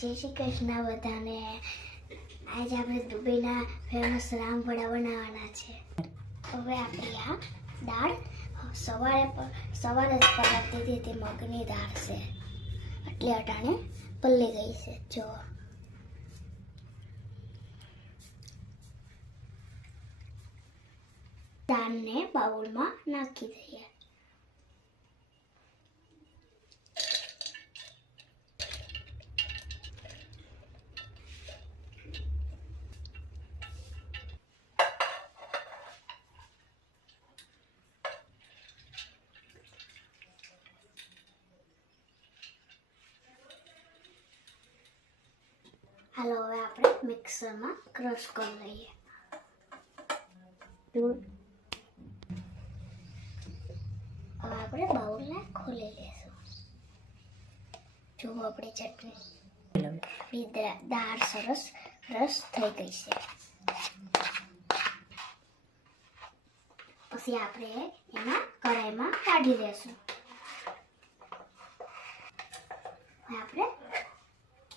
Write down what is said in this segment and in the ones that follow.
જય શ્રી કૃષ્ણ બધાને। આજે આપણે દુબઈના ફેમસ રામવડા બનાવવાના છે। હવે આપણી આ દાળ સવારે જ પલાળી દીધી હતી। મગની દાળ છે એટલે અટાણે પલળી ગઈ છે। જો દાળને બાઉલમાં નાખી દઈએ। હાલો હવે આપણે મિક્સરમાં ક્રશ કરી લઈએ। હવે આપણે બાઉલને ખોલી લેશું। જો આપણી ચટણી દાળ સરસ રસ થઈ ગઈ છે। પછી આપણે એમાં કઢાઈમાં કાઢી લેશું। આપણે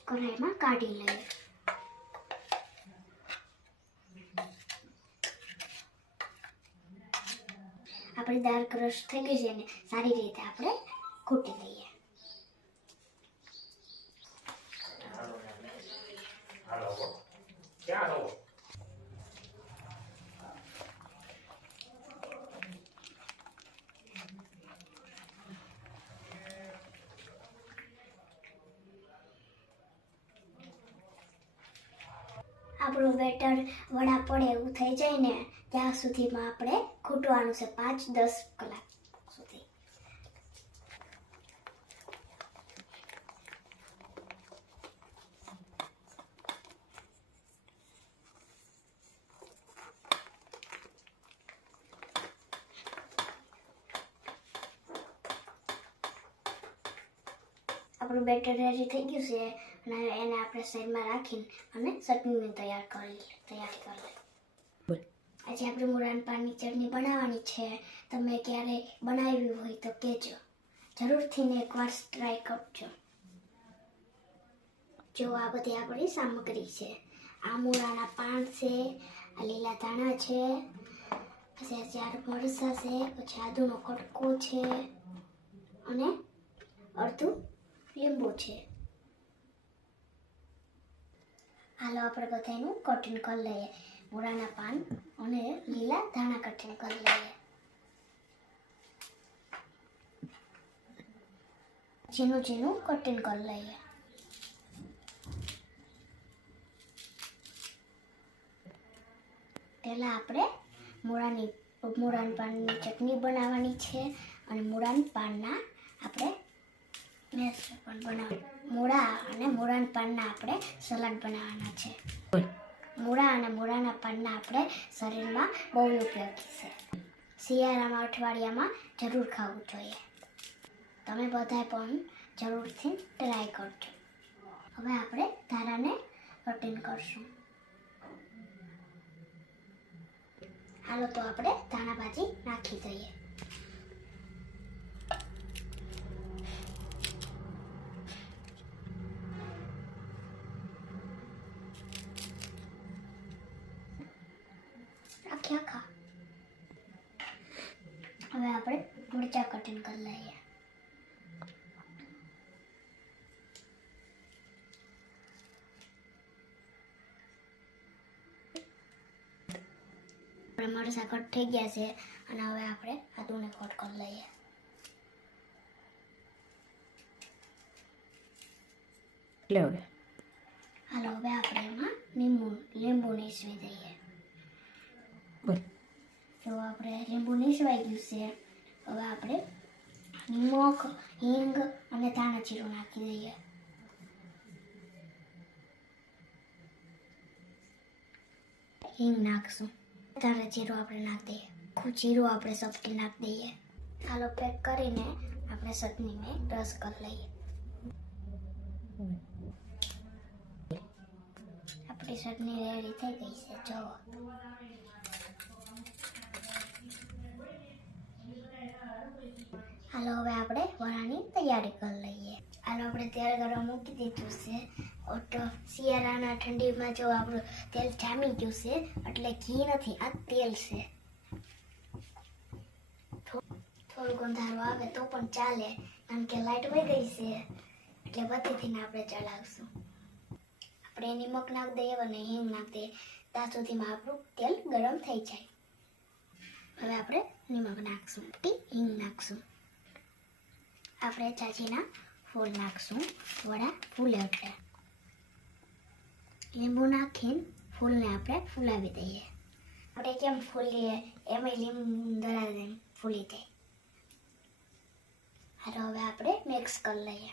કઢાઈમાં કાઢી લઈએ। આપણી દાળ ક્રશ થઈ ગઈ છે ને સારી રીતે આપણે કૂટી લઈએ। આપણું બેટર વડા પડે એવું થઈ જાય ને ત્યાં સુધીમાં આપણે ખૂટવાનું છે 5-10 કલાક સુધી। આપણું બેટર રેડી થઈ ગયું છે અને એને આપણે સાઈડમાં રાખીને અને ચટણીની તૈયારી કરી લઈએ। આજે આપણે મોરાના પાનની ચટણી બનાવવાની છે। તમે ક્યારે બનાવી હોય તો કહેજો, જરૂરથી ને એકવાર ટ્રાય કરજો। જો આ બધી આપણી સામગ્રી છે। આ મોરાના પાન છે, આ લીલા ધાણા છે, પછી 4 મરચાં છે, પછી આદુનો કટકો છે અને અડધું લીંબુ છે। હાલો આપણે બધાનું કટિંગ કરી લઈએ। મોરાના પાન અને લીલા ધાણા કટિંગ કરી લઈએ। ઝીણું ઝીણું કટિંગ કરી લઈએ। પહેલા આપણે મોરાના પાનની ચટણી બનાવવાની છે અને મોરાના પાનના આપણે મોરાના પાનના આપણે સલાડ બનાવવાના છે। મૂળા અને મૂળાના પાનના આપણે શરીરમાં બહુ ઉપયોગી છે। શિયાળામાં અઠવાડિયામાં જરૂર ખાવું જોઈએ। તમે બધાએ પણ જરૂરથી ટ્રાય કરજો। હવે આપણે ધારાને કટિંગ કરશું। હાલો તો આપણે ધાણા ભાજી નાખી દઈએ। હવે આપણે મરચાં કટિંગ કરી લઈએ। મરચાં કટ થઈ ગયા છે અને હવે આપણે આદુને કટ કરી લઈએ। હાલો હવે આપણે એમાં લીંબુ નીસવી દઈએ। જો આપણે લીંબુ નીસવાઈ ગયું છે, હવે આપણે નિમક, હિંગ અને ધાણા જીરું નાખી દઈએ। હિંગ નાખશું, ધાણા જીરું આપણે નાખી દઈએ, જીરું આપણે સપટી નાખી દઈએ। હાલો પેક કરીને આપણે ચટણીને રસ કરી લઈએ। આપણી ચટણી રેડી થઈ ગઈ છે। જુઓ હાલો હવે આપણે વડાની તૈયારી કરી લઈએ। આનો આપણે તેલ ગરમ મૂકી દીધું છે. ઓટો શિયાળાના ઠંડીમાં જો આપણું તેલ જામી ગયું છે એટલે ઘી નથી, આ તેલ છે. થોડુંક અંધારું આવે તો પણ ચાલે, કારણ કે લાઈટ વહી ગઈ છે એટલે બધીથી આપણે ચલાવશું. આપણે નિમક નાખ દઈએ અને હિંગ નાખ દઈએ ત્યાં સુધીમાં આપણું તેલ ગરમ થઈ જાય. હવે આપણે નિમક નાખશું, હિંગ નાખશું. આપણે ચાચીના ફૂલ નાખશું, વડા ફૂલે એટલે લીંબુ નાખીને ફૂલને આપણે ફૂલાવી દઈએ. આપણે કેમ ફૂલીએ એમાં લીંબુ દળાવીને ફૂલી જાય. હાલો હવે આપણે મિક્સ કરી લઈએ.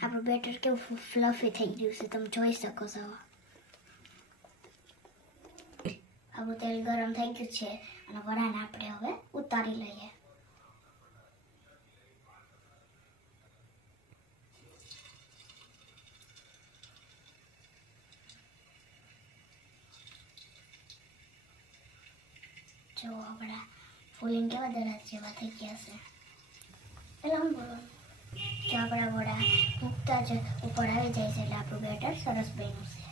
આપણું બેટર કેવું ફ્લફી થઈ ગયું છે, તમે જોઈ શકો છો. આપણું તેલ ગરમ થઈ ગયું છે અને વડાને આપણે હવે ઉતારી લઈએ. જો આપણા ફૂલીને કેવા દરાજ જેવા થઈ ગયા છે. એટલે હું બોલું, જો આપણા વડા મૂકતા જ ઉપર આવી જાય છે એટલે આપણું બેટર સરસ બન્યું છે.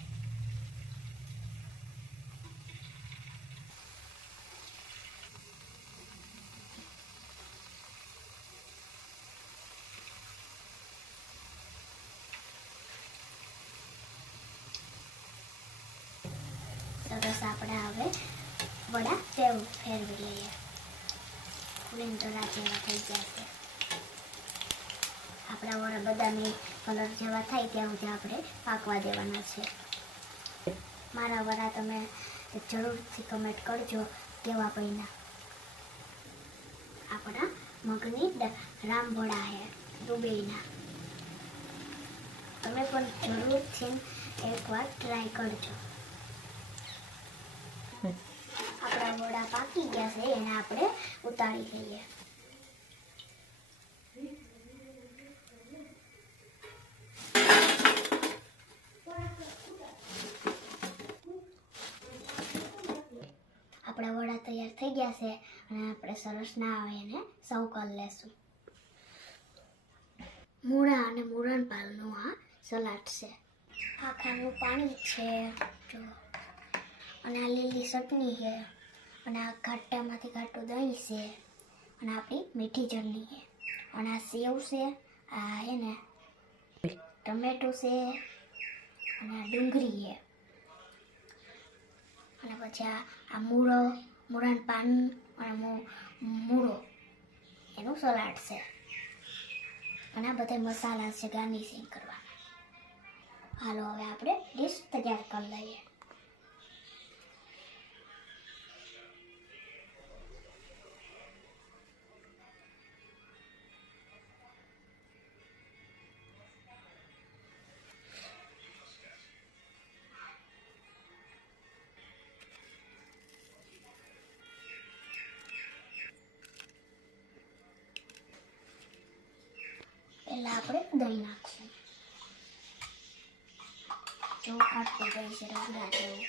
સરસ આપણે હવે વડા ફેરવી લઈએ. ફૂલીને દરાજ જેવા થઈ ગયા છે. આપણા વડા બદામી કલર જેવા થાય ત્યાં સુધી આપણે પાકવા દેવાના છે. મારા વડા તમે જરૂરથી કમેન્ટ કરજો કેવા બન્યા. આપણા મગની રામવડા છે દુબઈના. તમે પણ જરૂરથી એકવાર ટ્રાય કરજો. આપણા વડા પાકી ગયા છે એને આપણે ઉતારી લઈએ. આપણા વડા તૈયાર થઈ ગયા છે અને આપણે સરસ ના આવે એને સર્વ કરી લેશું. મૂળા અને મૂળાના પાલનું આ સલાડ છે. આખાનું પાણી છે જો, અને આ લીલી ચટણી છે, અને આ ઘાટામાંથી ઘાટું દહીં છે, અને આપણી મીઠી ચટણી છે, અને આ સેવ છે, આ હે ને ટમેટો છે, અને આ ડુંગળી છે, અને પછી આ મૂળાનું પાન અને મૂળો એનું સલાડ છે, અને આ બધા મસાલા છે ગાર્નિશિંગ કરવાના. હાલો હવે આપણે ડીશ તૈયાર કરી લઈએ. પહેલા આપણે દહીં નાખશું. જો ખાટું દહીં છે રગડા જેવું.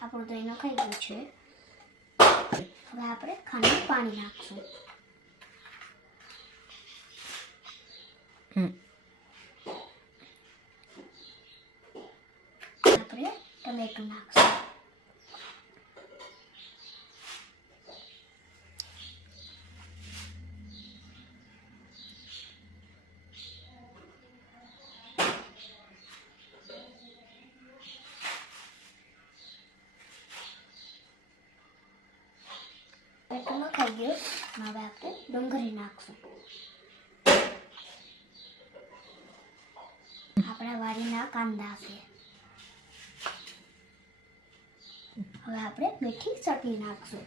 આપણું દહીં નખાઈ ગયું છે. હવે આપણે ખાંડનું પાણી નાખશું. આપણે ટમેટું નાખશું. ટમેટું નખાઈ ગયું. હવે આપણે ડુંગળી નાખશું. આપણા વાડીના કાંદા છે. હવે આપણે મીઠી ચટણી નાખશું.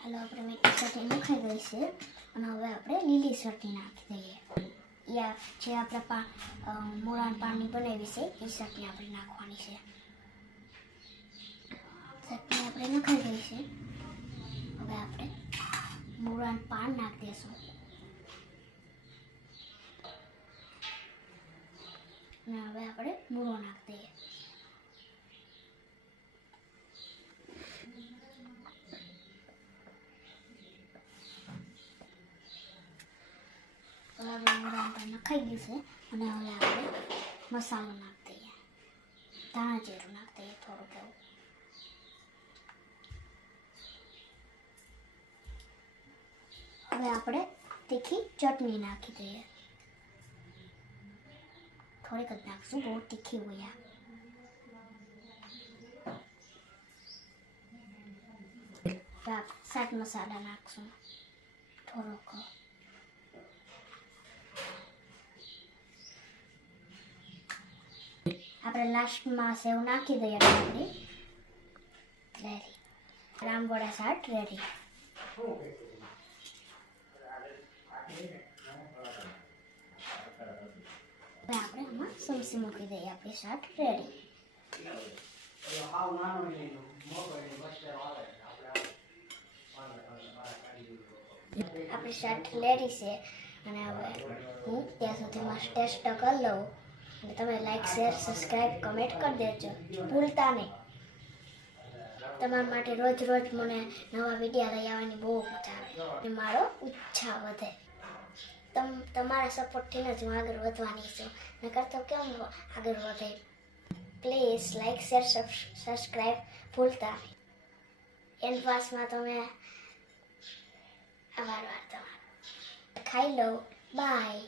હાલો આપણે મીઠી ચટણી નખાઈ ગઈ છે અને હવે આપણે લીલી ચટણી નાખી દઈએ. યા જે આપણે મૂળાના પાનની બનાવી છે એ ચટણી આપણે નાખવાની છે. ચટણી આપણે નખાઈ ગઈ છે. હવે આપણે મૂળાના પાન નાખી દઈશું અને હવે આપણે મૂળો નાખી દઈએ. હવે મૂળાના પાન નખાઈ ગયું છે અને હવે આપણે મસાલો નાખી દઈએ. ધાણા જીરું નાખી દઈએ થોડુંક એવું. હવે આપણે તીખી ચટણી નાખી દઈએ. થોડીક જ નાખશું, બહુ તીખી હોય. ચાટ મસાલા નાખશું થોડોક. આપણે લાસ્ટમાં સેવ નાખી દઈએ. રેડી, રામગોળા શાક રેડી. હવે આપણે આમાં સમસી મૂકી દઈએ. આપણી શાક રેડી. આપણી શાક રેડી છે અને હવે હું ત્યાં સુધીમાં ટેસ્ટ કરી લઉં. અને તમે લાઈક, શેર, સબસ્ક્રાઈબ, કમેન્ટ કરી દેજો ભૂલતા નહીં. તમારા માટે રોજ રોજ મને નવા વિડીયો લઈ આવવાની બહુ મજા આવે અને મારો ઉત્સાહ વધે. તમારા સપોર્ટથી જ હું આગળ વધવાની છું, નકર તો કેમ આગળ વધે. પ્લીઝ લાઈક, શેર, સબસ્ક્રાઈબ ભૂલતા નહીં. એન્ડ પાસમાં તમે આભાર તમારો. ખાઈ લો. બાય.